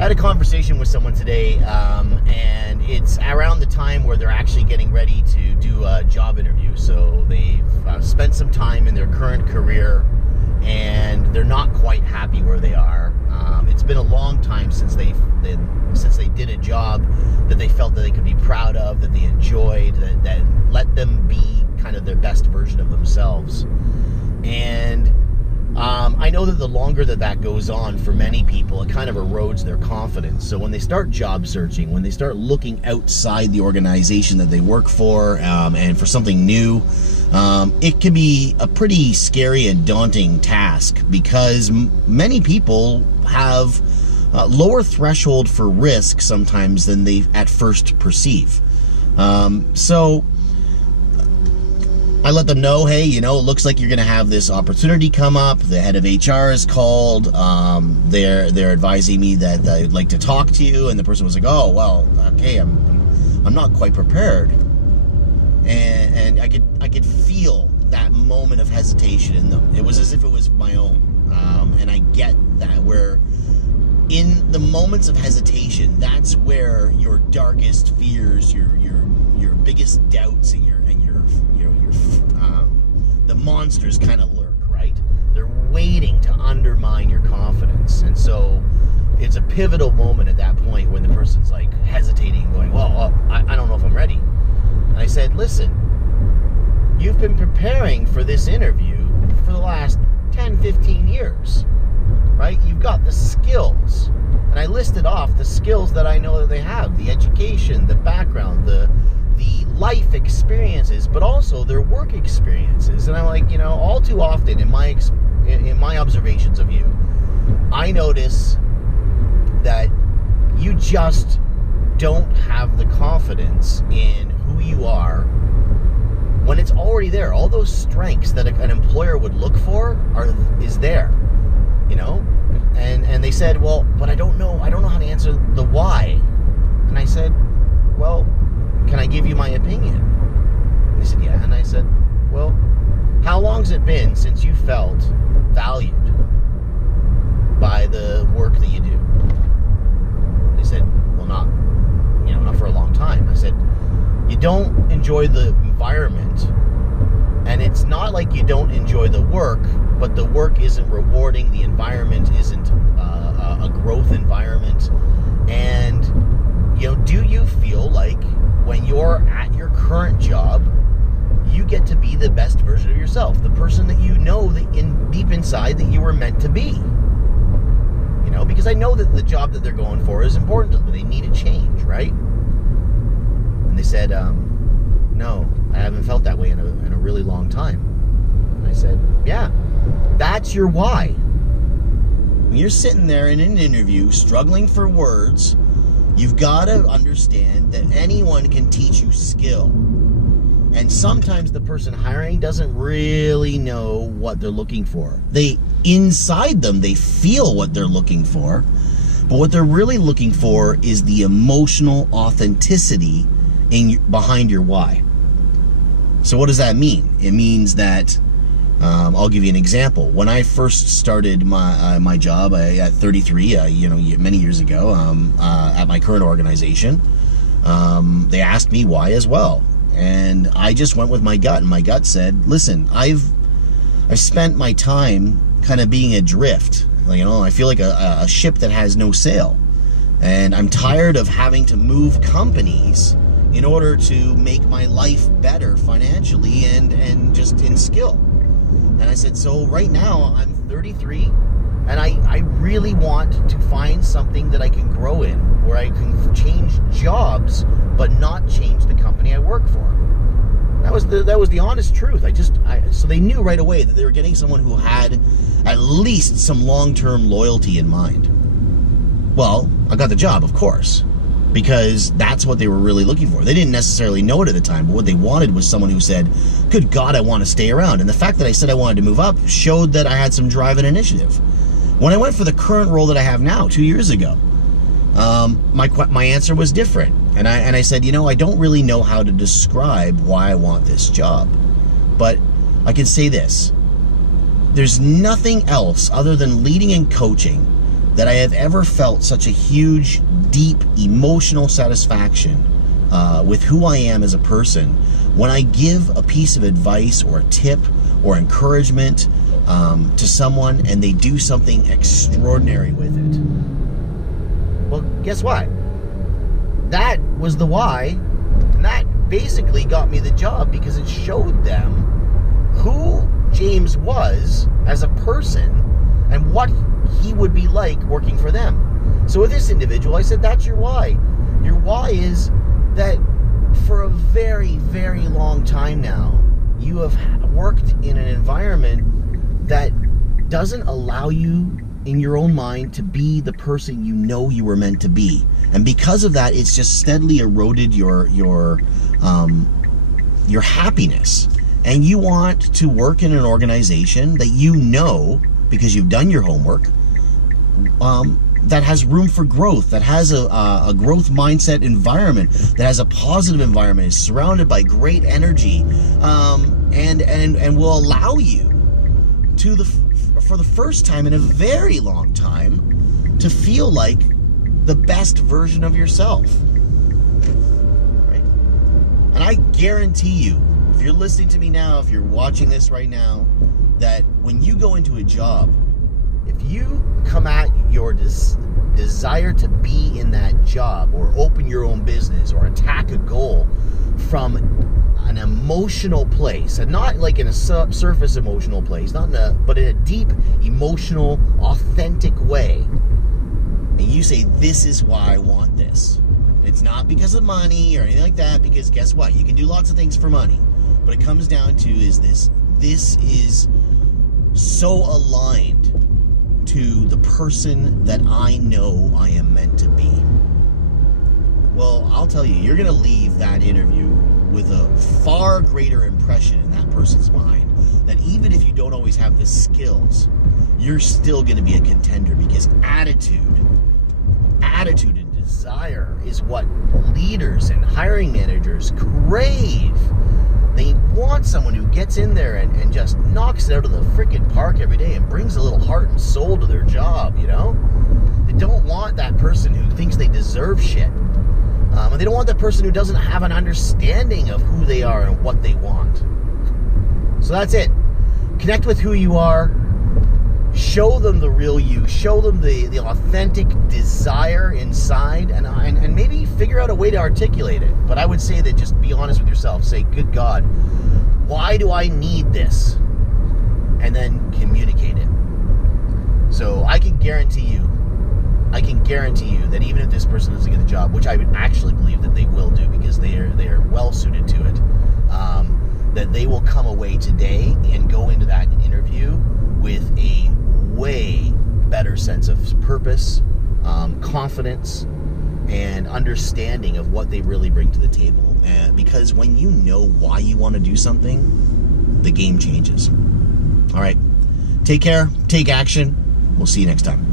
I had a conversation with someone today, and it's around the time where they're actually getting ready to do a job interview. So they've spent some time in their current career, and they're not quite happy where they are. It's been a long time since they did a job that they felt that they could be proud of, that they enjoyed, that let them be kind of their best version of themselves. And I know that the longer that goes on for many people, it kind of erodes their confidence. So when they start job searching, when they start looking outside the organization that they work for, and for something new, it can be a pretty scary and daunting task, because many people have lower threshold for risk sometimes than they at first perceive. So I let them know, hey, it looks like you're going to have this opportunity come up. The head of HR is called. They're advising me that they'd like to talk to you. And the person was like, oh, well, okay, I'm not quite prepared. And I could feel that moment of hesitation in them. It was as if it was my own. And I get that, where in the moments of hesitation, that's where your darkest fears, your biggest doubts, and the monsters kind of lurk, right? They're waiting to undermine your confidence. And so it's a pivotal moment at that point when the person's like hesitating, going, well, I don't know if I'm ready. And I said, listen, you've been preparing for this interview for the last 10, 15 years, right? You've got the skills. And I listed off the skills that I know that they have: the education, the background, the life experiences, but also their work experiences. And I'm like, all too often in my observations of you, I notice that you just don't have the confidence in who you are when it's already there. All those strengths that an employer would look for is there, and they said, well, but I don't know how to answer the why. And I said, well, can I give you my opinion? And they said, yeah. And I said, well, how long's it been since you felt valued by the work that you do? They said, well, not for a long time. I said, you don't enjoy the environment, and it's not like you don't enjoy the work, but the work isn't rewarding, the environment isn't a growth environment. And do you feel like when you're at your current job, you get to be the best version of yourself, the person that that deep inside that you were meant to be? Because I know that the job that they're going for is important to them. They need a change, right? And they said, no, I haven't felt that way in a really long time. And I said, yeah, that's your why. When you're sitting there in an interview struggling for words, you've got to understand that anyone can teach you skill. And sometimes the person hiring doesn't really know what they're looking for. Inside them, they feel what they're looking for, but what they're really looking for is the emotional authenticity behind your why. So what does that mean? It means that, I'll give you an example. When I first started my job at 33, many years ago, at my current organization, they asked me why as well. And I just went with my gut, and my gut said, listen, I've spent my time kind of being adrift. I feel like a ship that has no sail. And I'm tired of having to move companies in order to make my life better financially and just in skill. And I said, so right now I'm 33, and I really want to find something that I can grow in, where I can change jobs but not change the company I work for. That was the honest truth. So they knew right away that they were getting someone who had at least some long-term loyalty in mind. Well, I got the job, of course, because that's what they were really looking for. They didn't necessarily know it at the time, but what they wanted was someone who said, good God, I want to stay around. And the fact that I said I wanted to move up showed that I had some drive and initiative. When I went for the current role that I have now, 2 years ago, my answer was different. And I said, I don't really know how to describe why I want this job, but I can say this: there's nothing else other than leading and coaching that I have ever felt such a huge, deep, emotional satisfaction with who I am as a person when I give a piece of advice or a tip or encouragement to someone and they do something extraordinary with it. Well, guess what? That was the why, and that basically got me the job because it showed them who James was as a person and what he would be like working for them. So with this individual, I said, that's your why. Your why is that for a very, very long time now, you have worked in an environment that doesn't allow you in your own mind to be the person you know you were meant to be. And because of that, it's just steadily eroded your happiness. And you want to work in an organization that you know, because you've done your homework, that has room for growth, that has a growth mindset environment, that has a positive environment, is surrounded by great energy, and will allow you to for the first time in a very long time to feel like the best version of yourself. Right? And I guarantee you, if you're listening to me now, if you're watching this right now, that when you go into a job, if you come at your desire to be in that job or open your own business or attack a goal from an emotional place, and not like in a surface emotional place, but in a deep, emotional, authentic way, and you say, this is why I want this. It's not because of money or anything like that, because guess what? You can do lots of things for money. But it comes down to is this is so aligned to the person that I know I am meant to be. Well, I'll tell you, you're going to leave that interview with a far greater impression in that person's mind, that even if you don't always have the skills, you're still going to be a contender, because attitude and desire is what leaders and hiring managers crave. They want someone who gets in there and just knocks it out of the freaking park every day and brings a little heart and soul to their job, you know? They don't want that person who thinks they deserve shit. And they don't want that person who doesn't have an understanding of who they are and what they want. So that's it. Connect with who you are. Show them the real you. Show them the authentic desire inside, and maybe figure out a way to articulate it. But I would say that just be honest with yourself. Say, good God, why do I need this? And then communicate it. So I can guarantee you that even if this person doesn't get the job, which I would actually believe that they will do because they are well suited to it, that they will come away today and go into that interview with a way better sense of purpose, confidence, and understanding of what they really bring to the table. Because when you know why you want to do something, the game changes. All right, take care, take action. We'll see you next time.